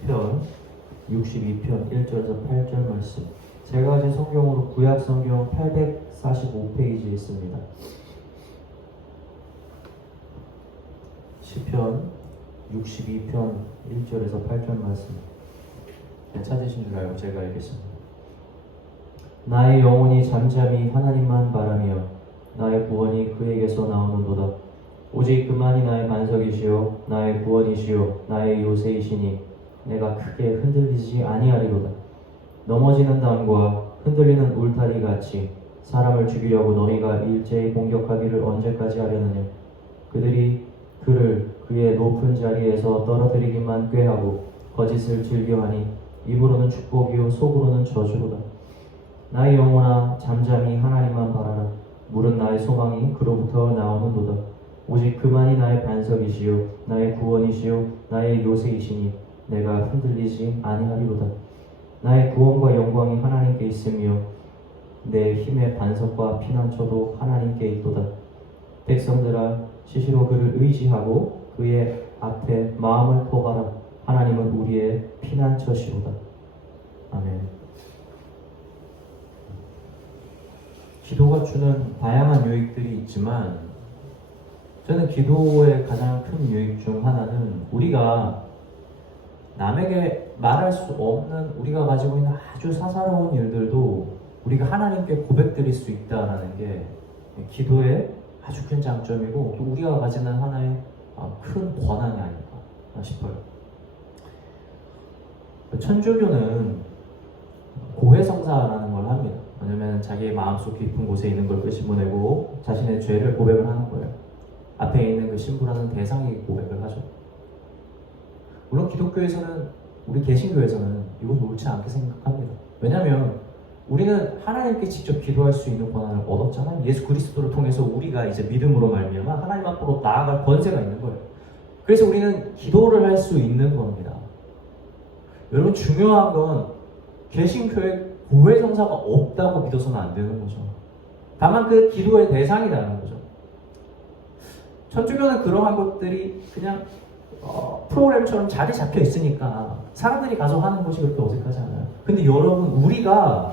시편 62편 1절에서 8절 말씀. 제가 가진 성경으로 구약 성경 845페이지에 있습니다. 시편 62편 1절에서 8절 말씀. 찾으신 줄 알고 제가 읽겠습니다. 나의 영혼이 잠잠히 하나님만 바라며 나의 구원이 그에게서 나오는도다. 오직 그만이 나의 반석이시요 나의 구원이시요 나의 요새이시니 내가 크게 흔들리지 아니하리로다. 넘어지는 담과 흔들리는 울타리 같이 사람을 죽이려고 너희가 일제히 공격하기를 언제까지 하려느냐. 그들이 그를 그의 높은 자리에서 떨어뜨리기만 꾀하고 거짓을 즐겨하니 입으로는 축복이요 속으로는 저주로다. 나의 영혼아 잠잠히 하나님만 바라라. 물은 나의 소망이 그로부터 나오는도다. 오직 그만이 나의 반석이시요 나의 구원이시요 나의 요새이시니 내가 흔들리지 아니하리로다. 나의 구원과 영광이 하나님께 있으며 내 힘의 반석과 피난처도 하나님께 있도다. 백성들아 시시로 그를 의지하고 그의 앞에 마음을 토하라. 하나님은 우리의 피난처시로다. 아멘. 기도가 주는 다양한 유익들이 있지만 저는 기도의 가장 큰 유익 중 하나는 우리가 남에게 말할 수 없는 우리가 가지고 있는 아주 사사로운 일들도 우리가 하나님께 고백드릴 수 있다는 게 기도의 아주 큰 장점이고 또 우리가 가지는 하나의 큰 권한이 아닐까 싶어요. 천주교는 고해성사라는 걸 합니다. 왜냐면 자기의 마음속 깊은 곳에 있는 걸 끄집어내고 자신의 죄를 고백을 하는 거예요. 앞에 있는 그 신부라는 대상이 고백을 하죠. 물론 기독교에서는 우리 개신교에서는 이것은 옳지 않게 생각합니다. 왜냐하면 우리는 하나님께 직접 기도할 수 있는 권한을 얻었잖아요. 예수 그리스도를 통해서 우리가 이제 믿음으로 말미암아 하나님 앞으로 나아갈 권세가 있는 거예요. 그래서 우리는 기도를 할 수 있는 겁니다. 여러분 중요한 건 개신교에 고해성사가 없다고 믿어서는 안 되는 거죠. 다만 그 기도의 대상이라는 거죠. 천주교는 그러한 것들이 그냥 프로그램처럼 자리 잡혀 있으니까 사람들이 가서 하는 것이 그렇게 어색하지 않아요. 근데 여러분 우리가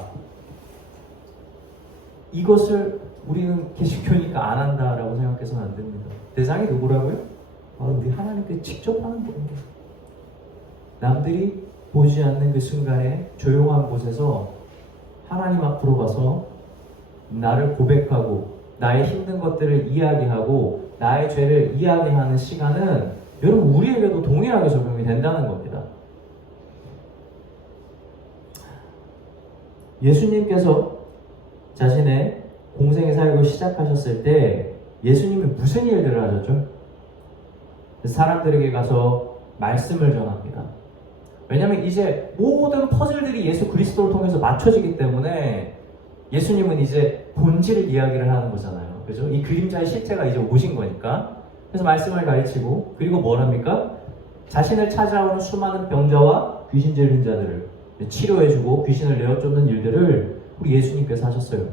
이것을 우리는 개신교니까 안 한다라고 생각해서는 안 됩니다. 대상이 누구라고요? 바로 우리 하나님께 직접 하는 분입니다. 남들이 보지 않는 그 순간에 조용한 곳에서 하나님 앞으로 가서 나를 고백하고 나의 힘든 것들을 이야기하고 나의 죄를 이야기하는 시간은 여러분 우리에게도 동일하게 적용이 된다는 겁니다. 예수님께서 자신의 공생의 사역을 시작하셨을 때 예수님이 무슨 일들을 하셨죠? 사람들에게 가서 말씀을 전합니다. 왜냐하면 이제 모든 퍼즐들이 예수 그리스도를 통해서 맞춰지기 때문에 예수님은 이제 본질을 이야기를 하는 거잖아요. 그죠? 이 그림자의 실체가 이제 오신 거니까. 그래서 말씀을 가르치고 그리고 뭘 합니까? 자신을 찾아오는 수많은 병자와 귀신 들린 자들을 치료해주고 귀신을 내어쫓는 일들을 우리 예수님께서 하셨어요.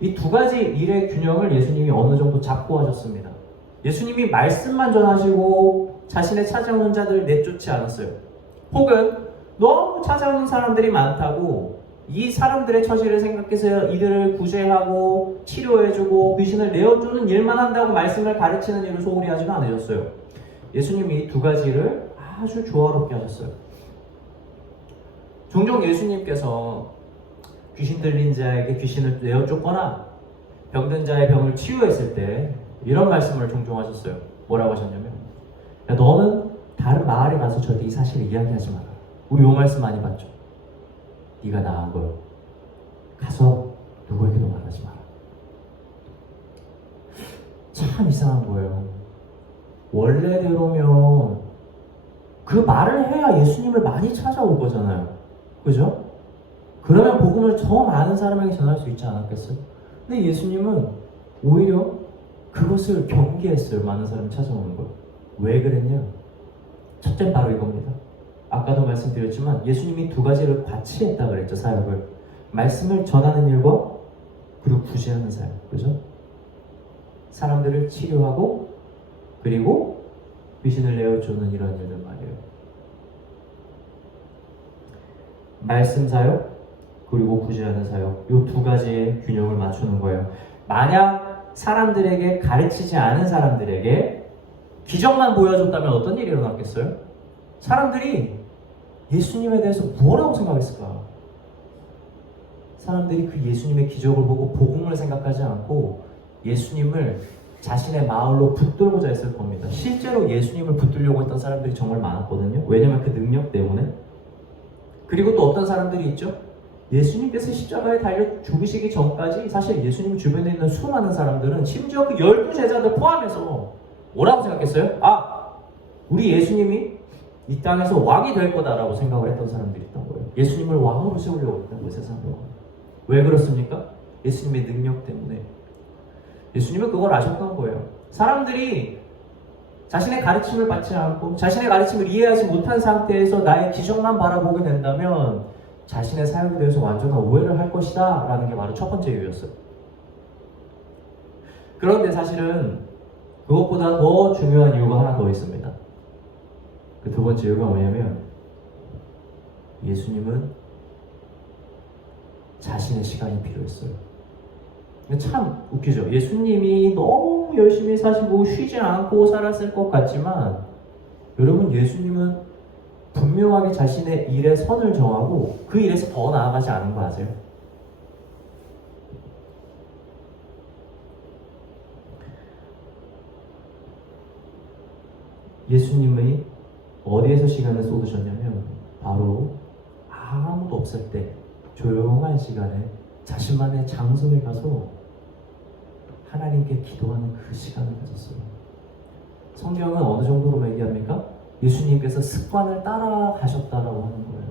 이 두 가지 일의 균형을 예수님이 어느 정도 잡고 하셨습니다. 예수님이 말씀만 전하시고 자신의 찾아오는 자들을 내쫓지 않았어요. 혹은 너무 찾아오는 사람들이 많다고 이 사람들의 처지를 생각해서 이들을 구제하고 치료해주고 귀신을 내어주는 일만 한다고 말씀을 가르치는 일을 소홀히 하지는 않으셨어요. 예수님이 두 가지를 아주 조화롭게 하셨어요. 종종 예수님께서 귀신 들린 자에게 귀신을 내어쫓거나 병든 자의 병을 치유했을 때 이런 말씀을 종종 하셨어요. 뭐라고 하셨냐면 야, 너는 다른 마을에 가서 절대 이 사실을 이야기하지 마라. 우리 요 말씀 많이 봤죠. 네가 나은 걸 가서 누구에게도 말하지 마라. 참 이상한 거예요. 원래대로면 그 말을 해야 예수님을 많이 찾아올 거잖아요. 그죠? 그러면 복음을 더 많은 사람에게 전할 수 있지 않았겠어요? 근데 예수님은 오히려 그것을 경계했어요. 많은 사람이 찾아오는 걸. 왜 그랬냐? 첫째는 바로 이겁니다. 아까도 말씀드렸지만 예수님이 두 가지를 같이 했다 그랬죠. 사역을. 말씀을 전하는 일과 그리고 구제하는 사역. 그죠? 사람들을 치료하고 그리고 귀신을 내어주는 이런 일들 말이에요. 말씀 사역, 그리고 구제하는 사역, 이 두 가지의 균형을 맞추는 거예요. 만약 사람들에게 가르치지 않은 사람들에게 기적만 보여줬다면 어떤 일이 일어났겠어요? 사람들이 예수님에 대해서 뭐라고 생각했을까? 사람들이 그 예수님의 기적을 보고 복음을 생각하지 않고 예수님을 자신의 마을로 붙들고자 했을 겁니다. 실제로 예수님을 붙들려고 했던 사람들이 정말 많았거든요. 왜냐하면 그 능력 때문에. 그리고 또 어떤 사람들이 있죠? 예수님께서 십자가에 달려 죽으시기 전까지 사실 예수님 주변에 있는 수많은 사람들은 심지어 그 12제자들 포함해서 뭐라고 생각했어요? 우리 예수님이 이 땅에서 왕이 될 거다라고 생각을 했던 사람들이 있던 거예요. 예수님을 왕으로 세우려고 했던 거예요, 세상으로. 왜 그렇습니까? 예수님의 능력 때문에. 예수님은 그걸 아셨던 거예요. 사람들이 자신의 가르침을 받지 않고 자신의 가르침을 이해하지 못한 상태에서 나의 기적만 바라보게 된다면 자신의 사역에 대해서 완전한 오해를 할 것이다 라는 게 바로 첫 번째 이유였어요. 그런데 사실은 그것보다 더 중요한 이유가 하나 더 있습니다. 그 두 번째 이유가 뭐냐면 예수님은 자신의 시간이 필요했어요. 참 웃기죠. 예수님이 너무 열심히 사시고 쉬지 않고 살았을 것 같지만 여러분, 예수님은 분명하게 자신의 일에 선을 정하고 그 일에서 더 나아가지 않은 거 아세요? 예수님이 어디에서 시간을 쏟으셨냐면 바로 아무도 없을 때 조용한 시간에 자신만의 장소에 가서 하나님께 기도하는 그 시간을 가졌어요. 성경은 어느 정도로 얘기합니까? 예수님께서 습관을 따라가셨다라고 하는 거예요.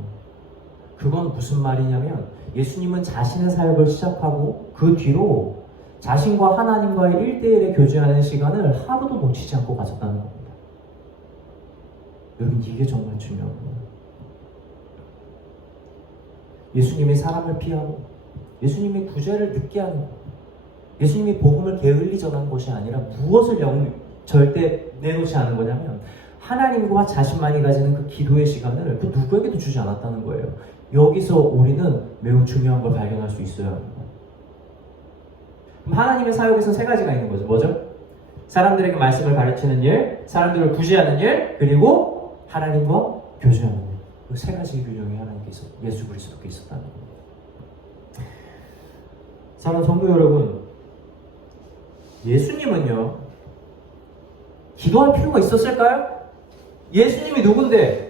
그건 무슨 말이냐면 예수님은 자신의 사역을 시작하고 그 뒤로 자신과 하나님과의 1대1의 교제하는 시간을 하루도 놓치지 않고 가졌다는 겁니다. 여러분, 이게 정말 중요한 거예요. 예수님이 사람을 피하고 예수님이 구제를 늦게 하는 것, 예수님이 복음을 게을리 전한 것이 아니라 무엇을 절대 내놓지 않은 거냐면 하나님과 자신만이 가지는 그 기도의 시간을 그 누구에게도 주지 않았다는 거예요. 여기서 우리는 매우 중요한 걸 발견할 수 있어야 합니다. 그럼 하나님의 사역에서 세 가지가 있는 거죠. 뭐죠? 사람들에게 말씀을 가르치는 일, 사람들을 구제하는 일, 그리고 하나님과 교제하는 일. 그 세 가지 균형이 하나님께 있었, 예수 그리스도께 있었다는 겁니다. 사랑하는 성도 여러분, 예수님은요 기도할 필요가 있었을까요? 예수님이 누군데?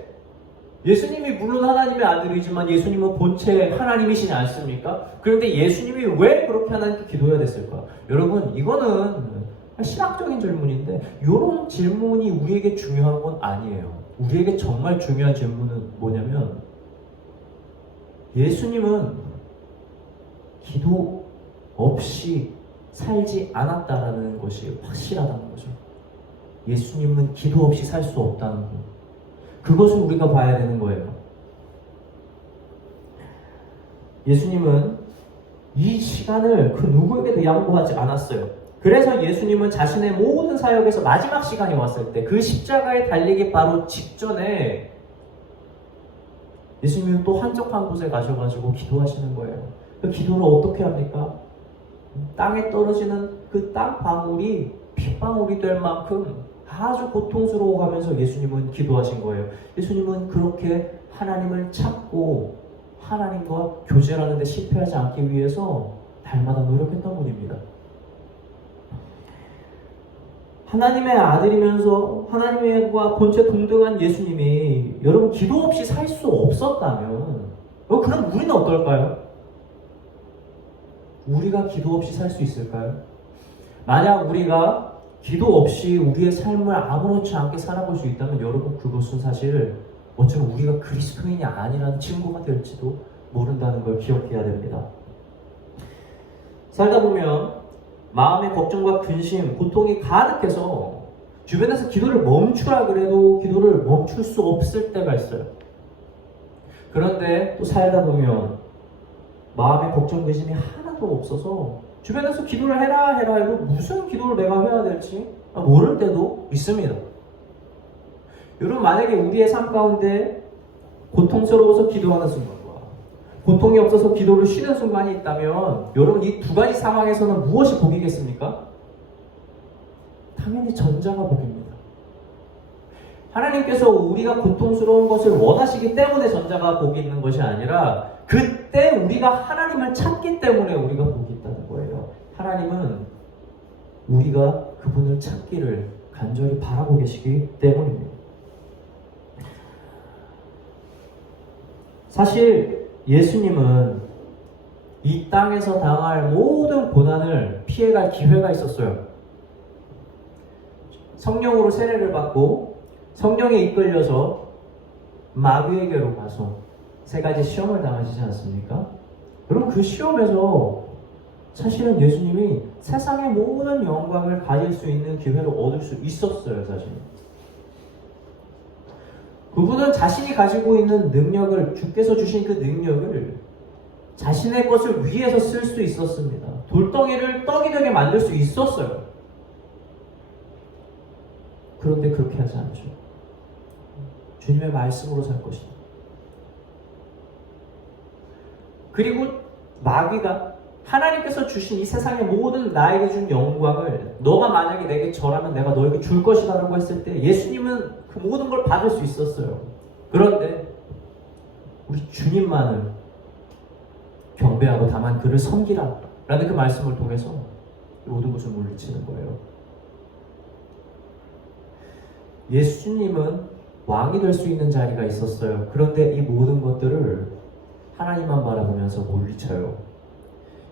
예수님이 물론 하나님의 아들이지만 예수님은 본체 하나님이시지 않습니까? 그런데 예수님이 왜 그렇게 하나님께 기도해야 됐을까? 여러분, 이거는 신학적인 질문인데 이런 질문이 우리에게 중요한 건 아니에요. 우리에게 정말 중요한 질문은 뭐냐면 예수님은 기도 없이 살지 않았다라는 것이 확실하다는 거죠. 예수님은 기도 없이 살 수 없다는 것. 그것을 우리가 봐야 되는 거예요. 예수님은 이 시간을 그 누구에게도 양보하지 않았어요. 그래서 예수님은 자신의 모든 사역에서 마지막 시간이 왔을 때 그 십자가에 달리기 바로 직전에 예수님은 또 한적한 곳에 가셔가지고 기도하시는 거예요. 그 기도를 어떻게 합니까? 땅에 떨어지는 그 땅방울이 핏방울이 될 만큼 아주 고통스러워가면서 예수님은 기도하신 거예요. 예수님은 그렇게 하나님을 찾고 하나님과 교제를 하는데 실패하지 않기 위해서 날마다 노력했던 분입니다. 하나님의 아들이면서 하나님과 본체 동등한 예수님이 여러분 기도 없이 살 수 없었다면 그럼 우리는 어떨까요? 우리가 기도 없이 살 수 있을까요? 만약 우리가 기도 없이 우리의 삶을 아무렇지 않게 살아볼 수 있다면 여러분 그것은 사실 어쩌면 우리가 그리스도인이 아니라는 친구가 될지도 모른다는 걸 기억해야 됩니다. 살다 보면 마음의 걱정과 근심, 고통이 가득해서 주변에서 기도를 멈추라 그래도 기도를 멈출 수 없을 때가 있어요. 그런데 또 살다 보면 마음의 걱정, 근심이 하나도 없어서 주변에서 기도를 해라 해도 무슨 기도를 내가 해야 될지 모를 때도 있습니다. 여러분, 만약에 우리의 삶 가운데 고통스러워서 기도하는 순간과 고통이 없어서 기도를 쉬는 순간이 있다면 여러분 이 두 가지 상황에서는 무엇이 복이겠습니까? 당연히 전자가 복입니다. 하나님께서 우리가 고통스러운 것을 원하시기 때문에 전자가 복이 있는 것이 아니라 그때 우리가 하나님을 찾기 때문에 우리가 복이 있다는 거예요. 하나님은 우리가 그분을 찾기를 간절히 바라고 계시기 때문입니다. 사실 예수님은 이 땅에서 당할 모든 고난을 피해갈 기회가 있었어요. 성령으로 세례를 받고 성령에 이끌려서 마귀에게로 가서 세 가지 시험을 당하시지 않습니까? 여러분 그 시험에서 사실은 예수님이 세상의 모든 영광을 가질 수 있는 기회를 얻을 수 있었어요. 사실 그분은 자신이 가지고 있는 능력을, 주께서 주신 그 능력을 자신의 것을 위해서 쓸 수 있었습니다. 돌덩이를 떡이 되게 만들 수 있었어요. 그런데 그렇게 하지 않죠. 주님의 말씀으로 살 것이다. 그리고 마귀가 하나님께서 주신 이 세상의 모든 나에게 준 영광을 너가 만약에 내게 절하면 내가 너에게 줄 것이다 라고 했을 때 예수님은 그 모든 걸 받을 수 있었어요. 그런데 우리 주님만은 경배하고 다만 그를 섬기라 라는 그 말씀을 통해서 모든 것을 물리치는 거예요. 예수님은 왕이 될 수 있는 자리가 있었어요. 그런데 이 모든 것들을 하나님만 바라보면서 물리쳐요.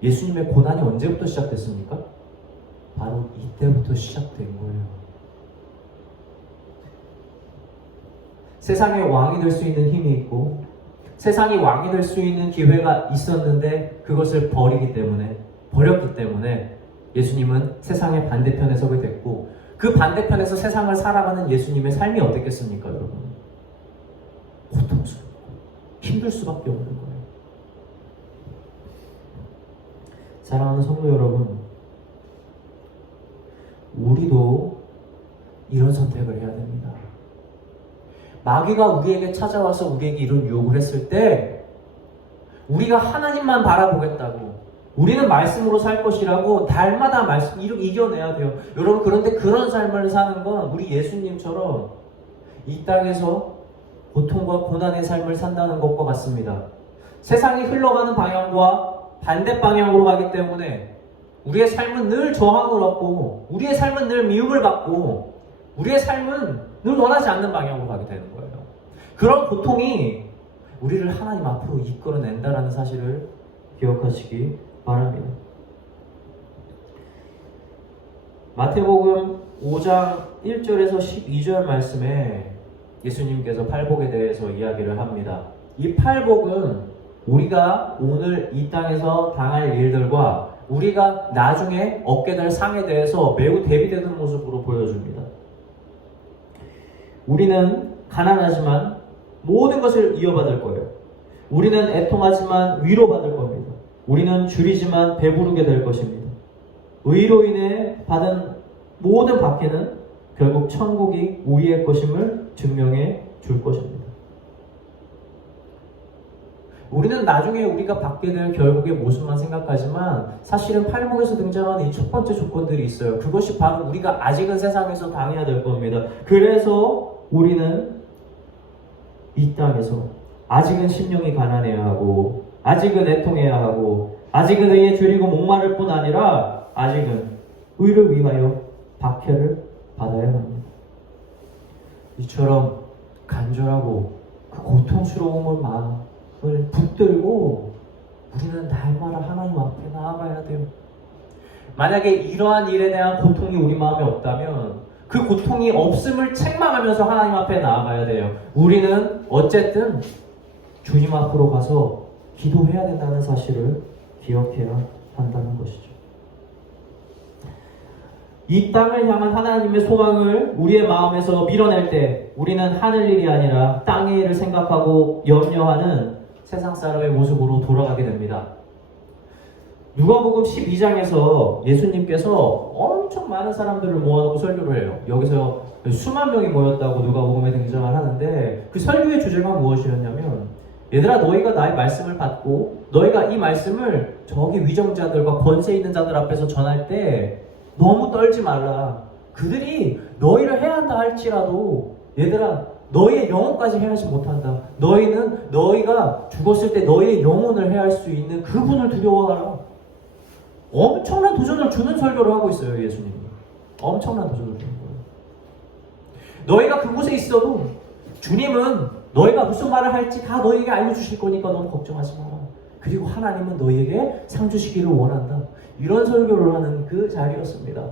예수님의 고난이 언제부터 시작됐습니까? 바로 이때부터 시작된 거예요. 세상에 왕이 될 수 있는 힘이 있고 세상이 왕이 될 수 있는 기회가 있었는데 그것을 버렸기 때문에 예수님은 세상의 반대편에 서게 됐고 그 반대편에서 세상을 살아가는 예수님의 삶이 어땠겠습니까, 여러분? 고통스럽고 힘들 수밖에 없는 거예요. 사랑하는 성도 여러분, 우리도 이런 선택을 해야 됩니다. 마귀가 우리에게 찾아와서 우리에게 이런 유혹을 했을 때 우리가 하나님만 바라보겠다고 우리는 말씀으로 살 것이라고 날마다 말씀 이겨내야 돼요. 여러분 그런데 그런 삶을 사는 건 우리 예수님처럼 이 땅에서 고통과 고난의 삶을 산다는 것과 같습니다. 세상이 흘러가는 방향과 반대 방향으로 가기 때문에 우리의 삶은 늘 저항을 얻고 우리의 삶은 늘 미움을 받고 우리의 삶은 늘 원하지 않는 방향으로 가게 되는 거예요. 그런 고통이 우리를 하나님 앞으로 이끌어낸다는 사실을 기억하시기 바랍니다. 마태복음 5장 1절에서 12절 말씀에 예수님께서 팔복에 대해서 이야기를 합니다. 이 팔복은 우리가 오늘 이 땅에서 당할 일들과 우리가 나중에 얻게 될 상에 대해서 매우 대비되는 모습으로 보여줍니다. 우리는 가난하지만 모든 것을 이어받을 거예요. 우리는 애통하지만 위로받을 겁니다. 우리는 줄이지만 배부르게 될 것입니다. 의로 인해 받은 모든 박해는 결국 천국이 우리의 것임을 증명해 줄 것입니다. 우리는 나중에 우리가 받게 될 결국의 모습만 생각하지만 사실은 팔복에서 등장하는 이 첫 번째 조건들이 있어요. 그것이 바로 우리가 아직은 세상에서 당해야 될 겁니다. 그래서 우리는 이 땅에서 아직은 심령이 가난해야 하고 아직은 애통해야 하고 아직은 의에 줄이고 목마를 뿐 아니라 아직은 의를 위하여 박해를 받아야 합니다. 이처럼 간절하고 그 고통스러움을 마음을 붙들고 우리는 날마다 하나님 앞에 나아가야 돼요. 만약에 이러한 일에 대한 고통이 우리 마음에 없다면 그 고통이 없음을 책망하면서 하나님 앞에 나아가야 돼요. 우리는 어쨌든 주님 앞으로 가서 기도해야 된다는 사실을 기억해야 한다는 것이죠. 이 땅을 향한 하나님의 소망을 우리의 마음에서 밀어낼 때 우리는 하늘 일이 아니라 땅의 일을 생각하고 염려하는 세상 사람의 모습으로 돌아가게 됩니다. 누가복음 12장에서 예수님께서 엄청 많은 사람들을 모아놓고 설교를 해요. 여기서 수만 명이 모였다고 누가복음에 등장을 하는데 그 설교의 주제가 무엇이었냐면 얘들아, 너희가 나의 말씀을 받고 너희가 이 말씀을 저기 위정자들과 권세 있는 자들 앞에서 전할 때 너무 떨지 말라. 그들이 너희를 해한다 할지라도 얘들아, 너희의 영혼까지 해하지 못한다. 너희는 너희가 죽었을 때 너희의 영혼을 해할 수 있는 그분을 두려워하라. 엄청난 도전을 주는 설교를 하고 있어요, 예수님이. 엄청난 도전을 주는 거예요. 너희가 그곳에 있어도 주님은 너희가 무슨 말을 할지 다 너희에게 알려주실 거니까 너무 걱정하지 마라. 그리고 하나님은 너희에게 상 주시기를 원한다. 이런 설교를 하는 그 자리였습니다.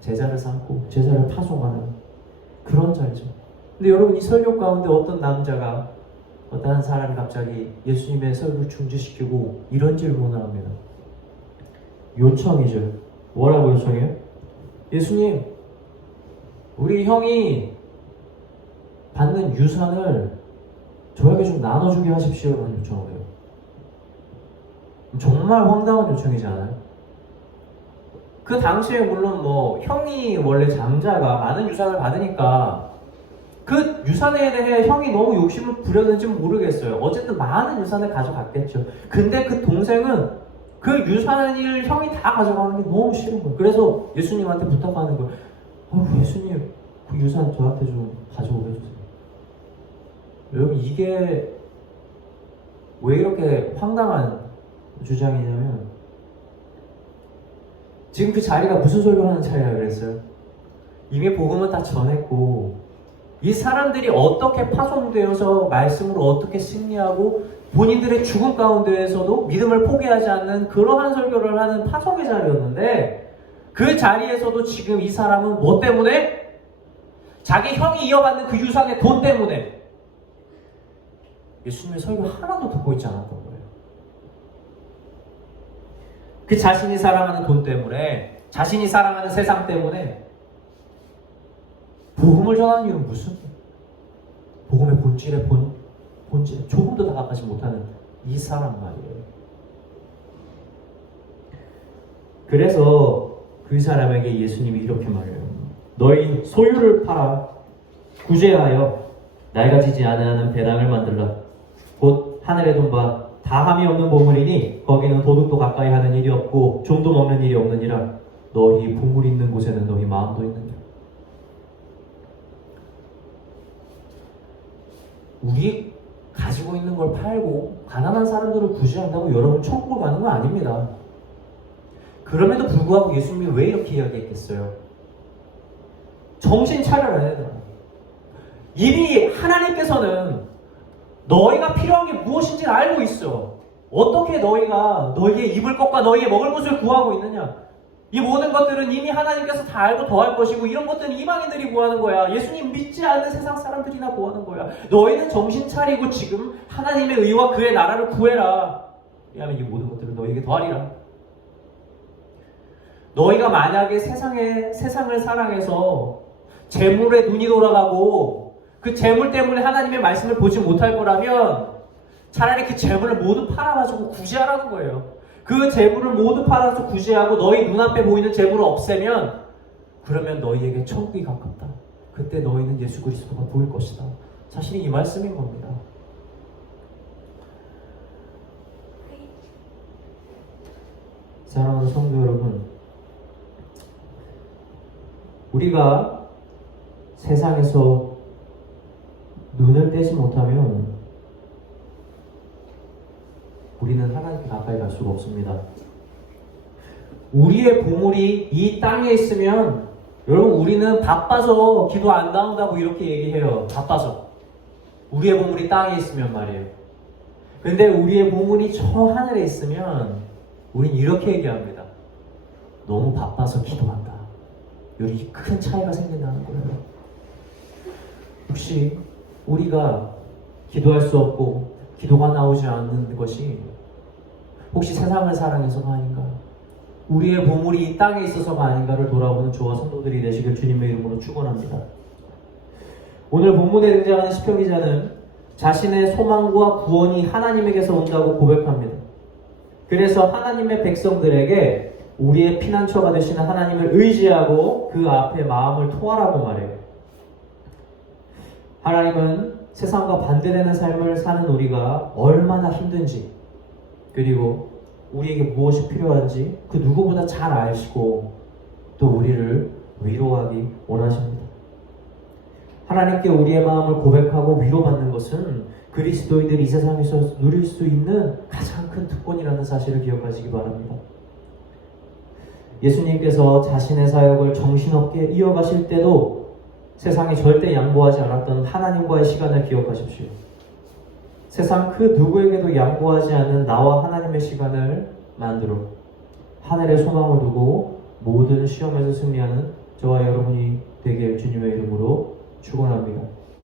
제자를 삼고 제자를 파송하는 그런 자리죠. 근데 여러분, 이 설교 가운데 어떤 남자가, 어떤 사람이 갑자기 예수님의 설교를 중지시키고 이런 질문을 합니다. 요청이죠. 뭐라고 요청해요? 예수님, 우리 형이 받는 유산을 저에게 좀 나눠주게 하십시오라는 요청을 해요. 정말 황당한 요청이지 않아요? 그 당시에 물론 형이 원래 장자가 많은 유산을 받으니까 그 유산에 대해 형이 너무 욕심을 부렸는지 모르겠어요. 어쨌든 많은 유산을 가져갔겠죠. 근데 그 동생은 그 유산을 형이 다 가져가는 게 너무 싫은 거예요. 그래서 예수님한테 부탁하는 거예요. 예수님, 그 유산 저한테 좀 가져오게 해주세요. 여러분, 이게 왜 이렇게 황당한 주장이냐면, 지금 그 자리가 무슨 소리를 하는 자리라 그랬어요? 이미 복음은 다 전했고, 이 사람들이 어떻게 파송되어서 말씀으로 어떻게 승리하고 본인들의 죽음 가운데에서도 믿음을 포기하지 않는 그러한 설교를 하는 파송의 자리였는데, 그 자리에서도 지금 이 사람은 뭐 때문에? 자기 형이 이어받는 그 유산의 돈 때문에 예수님의 설교 하나도 듣고 있지 않았던 거예요. 그 자신이 사랑하는 돈 때문에, 자신이 사랑하는 세상 때문에 복음을 전하는 이유는 무슨? 복음의 본질에 조금도 다가가지 못하는 이 사람 말이에요. 그래서 그 사람에게 예수님이 이렇게 말해요. 너희 소유를 팔아 구제하여 낡아 지지 않는 배당을 만들라. 곧 하늘의 돈과 다함이 없는 보물이니 거기는 도둑도 가까이 하는 일이 없고 좀도 먹는 일이 없느니라. 너희 보물 있는 곳에는 너희 마음도 있느니라. 우리 가지고 있는 걸 팔고 가난한 사람들을 구제한다고 여러분 천국을 가는 건 아닙니다. 그럼에도 불구하고 예수님이 왜 이렇게 이야기했겠어요? 정신 차려라 얘들아. 이미 하나님께서는 너희가 필요한 게 무엇인지 알고 있어. 어떻게 너희가 너희의 입을 것과 너희의 먹을 것을 구하고 있느냐? 이 모든 것들은 이미 하나님께서 다 알고 더할 것이고, 이런 것들은 이방인들이 구하는 거야. 예수님 믿지 않는 세상 사람들이나 구하는 거야. 너희는 정신 차리고 지금 하나님의 의와 그의 나라를 구해라. 왜냐하면 이 모든 것들은 너희에게 더하리라. 너희가 만약에 세상을 사랑해서 재물에 눈이 돌아가고 그 재물 때문에 하나님의 말씀을 보지 못할 거라면 차라리 그 재물을 모두 팔아가지고 구제하라는 거예요. 그 재물을 모두 팔아서 구제하고 너희 눈앞에 보이는 재물을 없애면, 그러면 너희에게 천국이 가깝다. 그때 너희는 예수 그리스도가 보일 것이다. 사실은 이 말씀인 겁니다. 사랑하는 성도 여러분, 우리가 세상에서 눈을 떼지 못하면 우리는 하나님께 가까이 갈 수가 없습니다. 우리의 보물이 이 땅에 있으면, 여러분, 우리는 바빠서 기도 안 나온다고 이렇게 얘기해요. 바빠서. 우리의 보물이 땅에 있으면 말이에요. 근데 우리의 보물이 저 하늘에 있으면 우린 이렇게 얘기합니다. 너무 바빠서 기도한다. 여기 큰 차이가 생긴다는 거예요. 혹시 우리가 기도할 수 없고 기도가 나오지 않는 것이 혹시 세상을 사랑해서가 아닌가, 우리의 보물이 이 땅에 있어서가 아닌가를 돌아보는 저와 성도들이 되시길 주님의 이름으로 축원합니다. 오늘 본문에 등장하는 시편 기자는 자신의 소망과 구원이 하나님에게서 온다고 고백합니다. 그래서 하나님의 백성들에게 우리의 피난처가 되시는 하나님을 의지하고 그 앞에 마음을 토하라고 말해요. 하나님은 세상과 반대되는 삶을 사는 우리가 얼마나 힘든지, 그리고 우리에게 무엇이 필요한지 그 누구보다 잘 아시고 또 우리를 위로하기 원하십니다. 하나님께 우리의 마음을 고백하고 위로받는 것은 그리스도인들이 이 세상에서 누릴 수 있는 가장 큰 특권이라는 사실을 기억하시기 바랍니다. 예수님께서 자신의 사역을 정신없게 이어가실 때도 세상에 절대 양보하지 않았던 하나님과의 시간을 기억하십시오. 세상 그 누구에게도 양보하지 않는 나와 하나님의 시간을 만들어 하늘에 소망을 두고 모든 시험에서 승리하는 저와 여러분이 되게 주님의 이름으로 축원합니다.